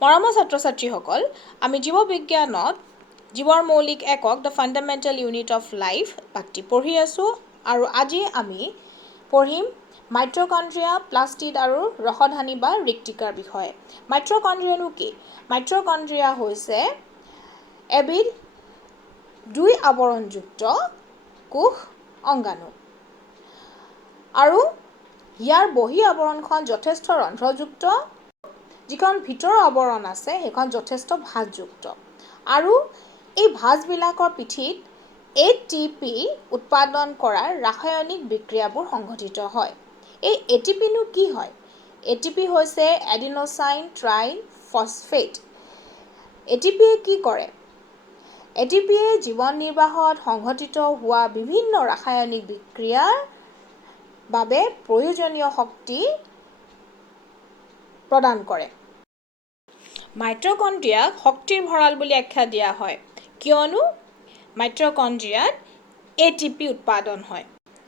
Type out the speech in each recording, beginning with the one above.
মৰমৰ ছাত্ৰ-ছাত্ৰীসকল, আমি জীৱবিজ্ঞানত জীৱৰ মৌলিক একক the fundamental unit of life পাঠটি পঢ়ি আছোঁ আৰু আজি আমি পঢ়িম মাইট্ৰকণ্ড্ৰিয়া, প্লাষ্টিড আৰু ৰসধানী বা ৰিক্তিকাৰ বিষয়ে। মাইট্ৰকণ্ড্ৰিয়ানো কি? মাইট্ৰকণ্ড্ৰিয়া হৈছে এবিধ দুই আৱৰণযুক্ত কোষ অংগাণু আৰু ইয়াৰ বহি আৱৰণখন যথেষ্ট ৰন্ধ্ৰযুক্ত, যিখন ভিতৰৰ আৱৰণ আছে সেইখন যথেষ্ট ভাঁজযুক্ত আৰু এই ভাঁজবিলাকৰ পিঠিত ATP উৎপাদন কৰাৰ ৰাসায়নিক বিক্ৰিয়াবোৰ সংঘটিত হয়। এই ATPনো কি হয়? ATP হৈছে এডিনোচাইন ট্ৰাইফচফেট। ATPয়ে কি কৰে? ATPয়ে জীৱন নিৰ্বাহত সংঘটিত হোৱা বিভিন্ন ৰাসায়নিক বিক্ৰিয়াৰ বাবে প্ৰয়োজনীয় শক্তি প্ৰদান কৰে। মাইট্ৰকণ্ড্ৰিয়াক শক্তিৰ ভঁৰাল বুলি আখ্যা দিয়া হয়, কিয়নো মাইট্ৰকণ্ড্ৰিয়াত ATP উৎপাদন হয়।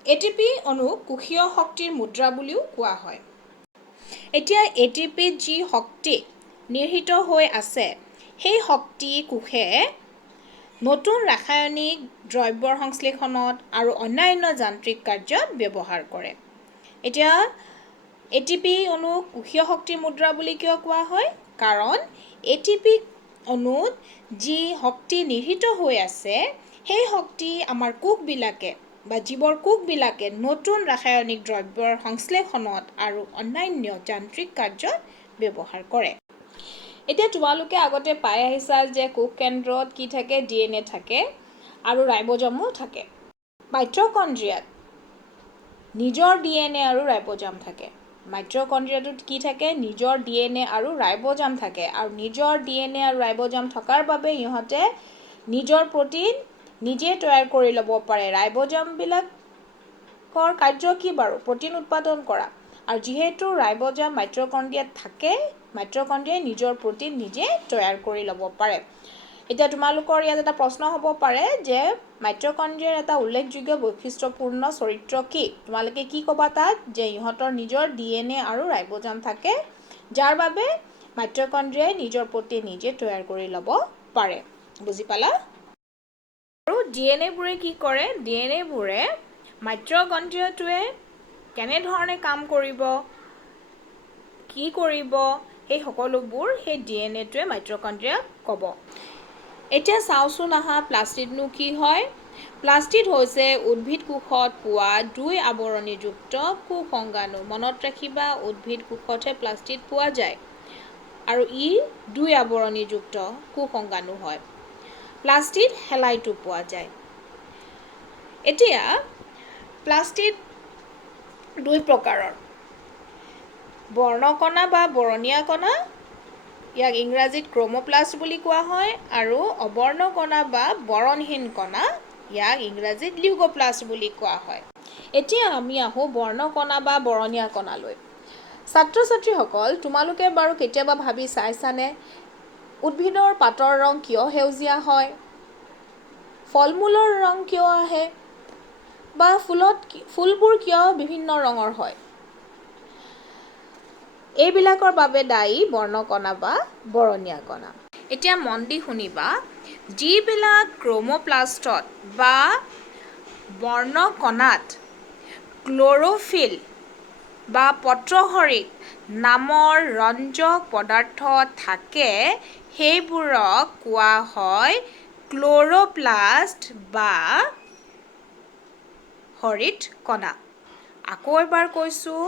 ATP অণুক কোষীয় শক্তিৰ মুদ্ৰা বুলিও কোৱা হয়। এতিয়া ATPত যি শক্তি নিহিত হৈ আছে, সেই শক্তি কোষে নতুন ৰাসায়নিক দ্ৰব্যৰ সংশ্লেষণত আৰু অন্যান্য যান্ত্ৰিক কাৰ্যত ব্যৱহাৰ কৰে। এতিয়া ATP অণুক কোষীয় শক্তিৰ মুদ্ৰা বুলি কিয় কোৱা হয়? কাৰণ ATP অণুত যি শক্তি নিহিত হৈ আছে, সেই শক্তি আমাৰ কোষবিলাকে বা জীৱৰ কোষবিলাকে নতুন ৰাসায়নিক দ্ৰব্যৰ সংশ্লেষণত আৰু অন্যান্য যান্ত্ৰিক কাৰ্যত ব্যৱহাৰ কৰে। এতিয়া তোমালোকে আগতে পাই আহিছা যে কোষ কেন্দ্ৰত কি থাকে? DNA থাকে আৰু ৰাইবজমো থাকে। মাইট্ৰকণ্ড্ৰিয়াত নিজৰ DNA আৰু ৰাইবজাম থাকে। মাইট্ৰকণ্ড্ৰিয়াটোত কি থাকে? নিজৰ DNA আৰু ৰাইবজাম থাকে আৰু নিজৰ DNA আৰু ৰাইবজাম থকাৰ বাবে ইহঁতে নিজৰ প্ৰটিন নিজে তৈয়াৰ কৰি ল'ব পাৰে। ৰাইবজামবিলাকৰ কাৰ্য কি বাৰু? প্ৰটিন উৎপাদন কৰা। আৰু যিহেতু ৰাইবজাম মাইট্ৰকণ্ড্ৰিয়াত থাকে, মাইট্ৰকণ্ড্ৰিয়াই নিজৰ প্ৰটিন নিজে তৈয়াৰ কৰি ল'ব পাৰে। এতিয়া তোমালোকৰ ইয়াত এটা প্ৰশ্ন হ'ব পাৰে যে মাইট্ৰকণ্ড্ৰিয়াৰ এটা উল্লেখযোগ্য বৈশিষ্ট্যপূৰ্ণ চৰিত্ৰ কি? তোমালোকে কি ক'বা তাত? যে ইহঁতৰ নিজৰ DNA আৰু ৰাইবজাম থাকে, যাৰ বাবে মাইট্ৰকণ্ড্ৰিয়াই নিজৰ প্ৰটিন নিজে তৈয়াৰ কৰি ল'ব পাৰে। বুজি পালা? আৰু DNAবোৰে কি কৰে? DNAবোৰে মাইট্ৰকণ্ড্ৰিয়াটোৱে কেনেধৰণে কাম কৰিব, কি কৰিব, সেই সকলোবোৰ সেই DNAটোৱে মাইট্ৰকণ্ড্ৰিয়াক ক'ব। এতিয়া চাওঁচোন আহা, প্লাষ্টিডনো কি হয়? প্লাষ্টিড হৈছে উদ্ভিদ কোষত পোৱা দুই আৱৰণীযুক্ত কোষ অংগাণু। মনত ৰাখিবা, উদ্ভিদ কোষতহে প্লাষ্টিড পোৱা যায় আৰু ই দুই আৱৰণীযুক্ত কোষ অংগাণু হয়। প্লাষ্টিড শেলাইটো পোৱা যায়। এতিয়া প্লাষ্টিড দুই প্ৰকাৰৰ, বৰ্ণকণা বা বৰণীয়া কণা, ইয়াক ইংৰাজীত ক্ৰম'প্লাষ্ট বুলি কোৱা হয়, আৰু অবৰ্ণকণা বা বৰণহীন কণা, ইয়াক ইংৰাজীত লিউকোপ্লাষ্ট বুলি কোৱা হয়। এতিয়া আমি আহোঁ বৰ্ণকণা বা বৰণীয়া কণালৈ। ছাত্ৰ-ছাত্ৰীসকল, তোমালোকে বাৰু কেতিয়াবা ভাবি চাইছানে উদ্ভিদৰ পাতৰ ৰং কিয় সেউজীয়া হয়? ফল-মূলৰ ৰং কিয় আহে? বা ফুলবোৰ কিয় বিভিন্ন ৰঙৰ হয়? এইবিলাকৰ বাবে দায়ী বৰ্ণকণা বা বৰণীয়া কণা। এতিয়া মন দি শুনিবা, যিবিলাক ক্ৰম'প্লাষ্টত বা বৰ্ণকণাত ক্ল'ৰ'ফিল বা পত্ৰহৰিত নামৰ ৰঞ্জক পদাৰ্থ থাকে, সেইবোৰক কোৱা হয় ক্ল'ৰ'প্লাষ্ট বা হৰিত কণা। আকৌ এবাৰ কৈছোঁ,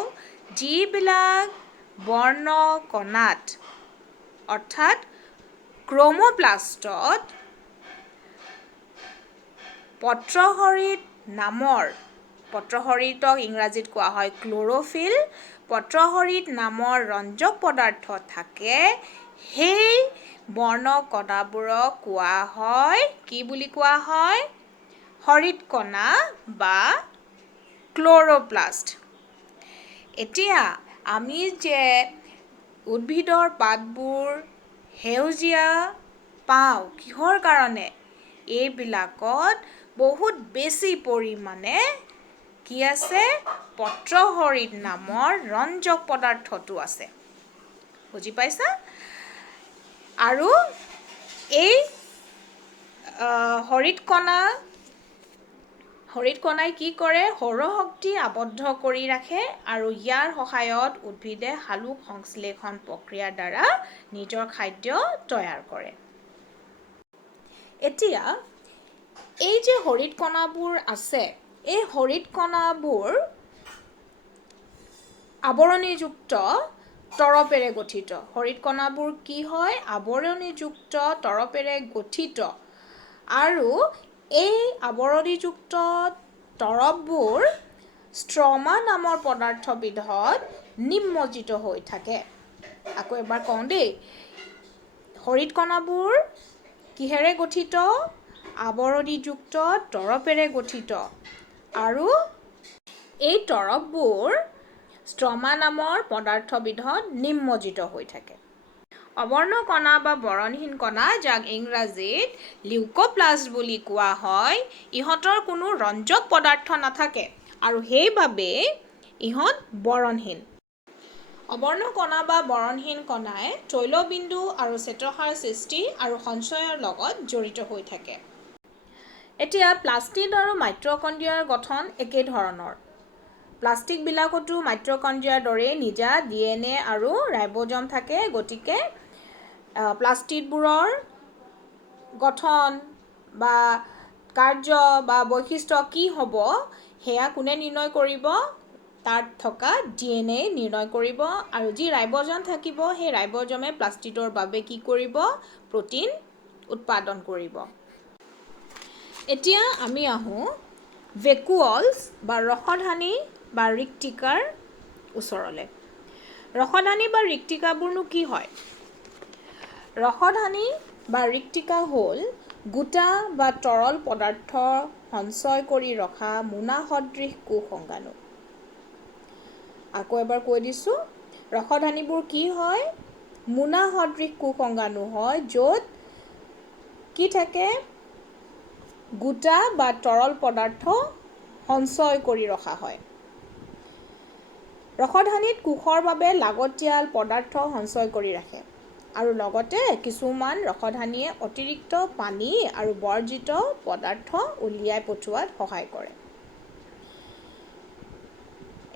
যিবিলাক বৰ্ণকণাত অৰ্থাৎ ক্ৰম'প্লাষ্টত পত্ৰহৰিতক ইংৰাজীত কোৱা হয় ক্ল'ৰ'ফিল, পত্ৰহৰিত নামৰ ৰঞ্জক পদাৰ্থ থাকে, সেই বৰ্ণকণাবোৰক কোৱা হয়, কি বুলি কোৱা হয়? হৰিত কণা বা ক্ল'ৰ'প্লাষ্ট। এতিয়া আমি যে উদ্ভিদৰ পাতবোৰ সেউজীয়া পাওঁ, কিহৰ কাৰণে? এইবিলাকত বহুত বেছি পৰিমাণে কি আছে? পত্ৰহৰিত নামৰ ৰঞ্জক পদাৰ্থটো আছে। বুজি পাইছা? আৰু এই হৰিত কণাই কি কৰে সৌৰশক্তি আবদ্ধ কৰি ৰাখে আৰু ইয়াৰ সহায়ত উদ্ভিদে সালোক সংশ্লেষণ প্ৰক্ৰিয়াৰ দ্বাৰা নিজৰ খাদ্য তৈয়াৰ কৰে। এতিয়া এই যে হৰিত কণাবোৰ আছে এই হৰিত কণাবোৰ আৱৰণীযুক্ত তৰপেৰে গঠিত। হৰিত কণাবোৰ কি হয় আৱৰণীযুক্ত তৰপেৰে গঠিত আৰু এই আৱৰণীযুক্ত তৰপবোৰ ষ্ট্ৰমা নামৰ পদাৰ্থবিধত নিমজ্জিত হৈ থাকে। আকৌ এবাৰ কওঁ দেই, হৰিত কণাবোৰ কিহেৰে গঠিত আৱৰণীযুক্ত তৰপেৰে গঠিত আৰু এই তৰপবোৰ ষ্ট্ৰমা নামৰ পদাৰ্থবিধত নিমজ্জিত হৈ থাকে। অবৰ্ণ কণা বা বৰণহীন কণা যাক ইংৰাজীত লিউকোপ্লাষ্ট বুলি কোৱা হয় ইহঁতৰ কোনো ৰঞ্জক পদাৰ্থ নাথাকে আৰু সেইবাবে ইহঁত বৰণহীন। অবৰ্ণ কণা বা বৰণহীন কণাই তৈলবিন্দু আৰু শ্বেতসাৰ সৃষ্টি আৰু সঞ্চয়ৰ লগত জড়িত হৈ থাকে। এতিয়া প্লাষ্টিড আৰু মাইট্ৰকণ্ড্ৰিয়াৰ গঠন একেই ধৰণৰ। প্লাষ্টিকবিলাকতো মাইট্ৰকণ্ড্ৰিয়াৰ দৰেই নিজা DNA আৰু ৰাইব'জম থাকে। গতিকে প্লাষ্টিডবোৰৰ গঠন বা কাৰ্য বা বৈশিষ্ট্য কি হ'ব সেয়া কোনে নিৰ্ণয় কৰিব তাত থকা DNA নিৰ্ণয় কৰিব আৰু যি ৰাইব'জম থাকিব সেই ৰাইব'জমে প্লাষ্টিডৰ বাবে কি কৰিব প্ৰ'টিন উৎপাদন কৰিব। এতিয়া আমি আহোঁ ভেকুৱলছ বা ৰসধানী বা ৰিক্তিকাৰ ওচৰলৈ। ৰসধানী বা ৰিক্তিকাবোৰনো কি হয়? ৰসধানী বা ৰিক্তিকা হ'ল গোটা বা তৰল পদাৰ্থ সঞ্চয় কৰি ৰখা মোনা সদৃশ কোষ অংগাণু। আকৌ এবাৰ কৈ দিছোঁ, ৰসধানীবোৰ কি হয় মোনা সদৃশ কোষ অংগাণু হয় য'ত কি থাকে গোটা বা তৰল পদাৰ্থ সঞ্চয় কৰি ৰখা হয়। ৰসধানীত কোষৰ বাবে লাগতিয়াল পদাৰ্থ সঞ্চয় কৰি ৰাখে আৰু লগতে কিছুমান ৰসধানীয়ে অতিৰিক্ত পানী আৰু বৰ্জিত পদাৰ্থ উলিয়াই পঠোৱাত সহায় কৰে।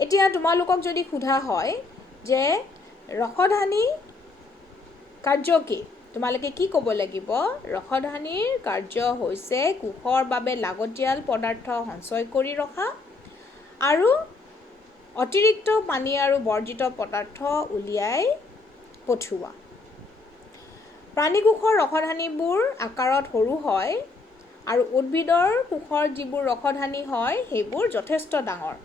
এতিয়া তোমালোকক যদি সোধা হয় যে ৰসধানী কাৰ্য কি তোমালোকে কি ক'ব লাগিব? ৰসধানীৰ কাৰ্য হৈছে কোষৰ বাবে লাগতিয়াল পদাৰ্থ সঞ্চয় কৰি ৰখা আৰু অতিৰিক্ত পানী আৰু বৰ্জিত পদাৰ্থ উলিয়াই পঠোৱা। প্ৰাণীকোষৰ ৰসধানীবোৰ আকাৰত সৰু হয় আৰু উদ্ভিদৰ কোষৰ যিবোৰ ৰসধানী হয় সেইবোৰ যথেষ্ট ডাঙৰ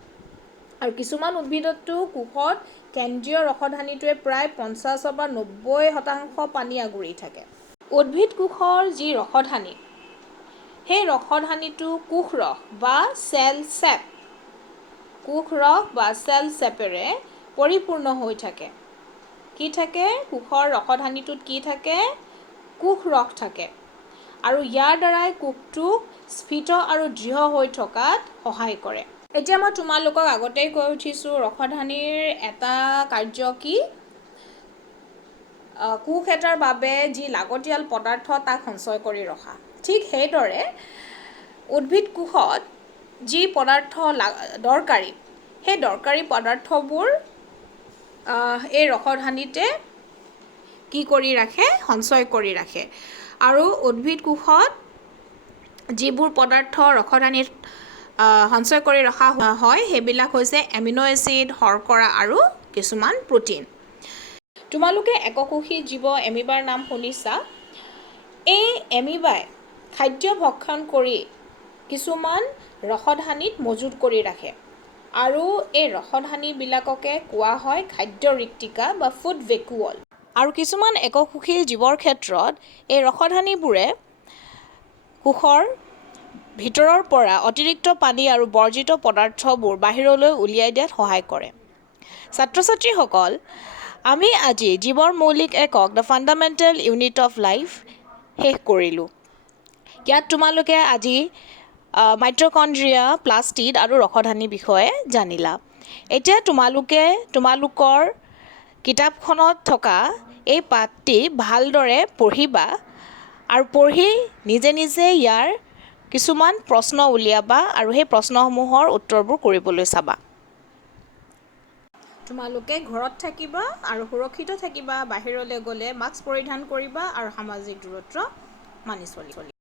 আৰু কিছুমান উদ্ভিদততো কোষত কেন্দ্ৰীয় ৰসধানীটোৱে প্ৰায় 50 বা 90% পানী আগুৰি থাকে। উদ্ভিদ কোষৰ যি ৰসধানী সেই ৰসধানীটো কোষৰস বা চেল চেপেৰে পৰিপূৰ্ণ হৈ থাকে। কি থাকে কোষৰ ৰসধানীটোত কি থাকে কোষৰস থাকে আৰু ইয়াৰ দ্বাৰাই কোষটোক স্ফীত আৰু দৃঢ় হৈ থকাত সহায় কৰে। এতিয়া মই তোমালোকক আগতেই কৈ উঠিছোঁ ৰসধানীৰ এটা কাৰ্য কি কোষ এটাৰ বাবে যি লাগতিয়াল পদাৰ্থ তাক সঞ্চয় কৰি ৰখা। ঠিক সেইদৰে উদ্ভিদ কোষত যি পদাৰ্থ দৰকাৰী সেই দৰকাৰী পদাৰ্থবোৰ এই ৰসধানীতে কি কৰি ৰাখে সঞ্চয় কৰি ৰাখে আৰু উদ্ভিদ কোষত যিবোৰ পদাৰ্থ ৰসধানীত সঞ্চয় কৰি ৰখা হয় সেইবিলাক হৈছে এমিনো এচিড, শৰ্কৰা আৰু কিছুমান প্ৰ'টিন। তোমালোকে এককোষী জীৱ এমিবাৰ নাম শুনিছা। এই এমিবাই খাদ্য ভক্ষণ কৰি কিছুমান ৰসধানীত মজুত কৰি ৰাখে আৰু এই ৰসধানীবিলাককে কোৱা হয় খাদ্য ৰিক্তিকা বা ফুড ভেকুৱল। আৰু কিছুমান এককোষী জীৱৰ ক্ষেত্ৰত এই ৰসধানীবোৰে কোষৰ ভিতৰৰ পৰা অতিৰিক্ত পানী আৰু বৰ্জিত পদাৰ্থবোৰ বাহিৰলৈ উলিয়াই দিয়াত সহায় কৰে। ছাত্ৰ ছাত্ৰীসকল আমি আজি জীৱৰ মৌলিক একক the fundamental unit of life শেষ কৰিলোঁ। ইয়াত তোমালোকে আজি মাইট্ৰকণ্ড্ৰিয়া, প্লাষ্টিড আৰু ৰসধানীৰ বিষয়ে জানিলা। এতিয়া তোমালোকে তোমালোকৰ কিতাপখনত থকা এই পাঠটি ভালদৰে পঢ়িবা আৰু পঢ়ি নিজে নিজে ইয়াৰ কিছুমান প্ৰশ্ন উলিয়াবা আৰু সেই প্ৰশ্নসমূহৰ উত্তৰবোৰ কৰিবলৈ চাবা। তোমালোকে ঘৰত থাকিবা আৰু সুৰক্ষিত থাকিবা, বাহিৰলৈ গ'লে মাস্ক পৰিধান কৰিবা আৰু সামাজিক দূৰত্ব মানি চলিবা।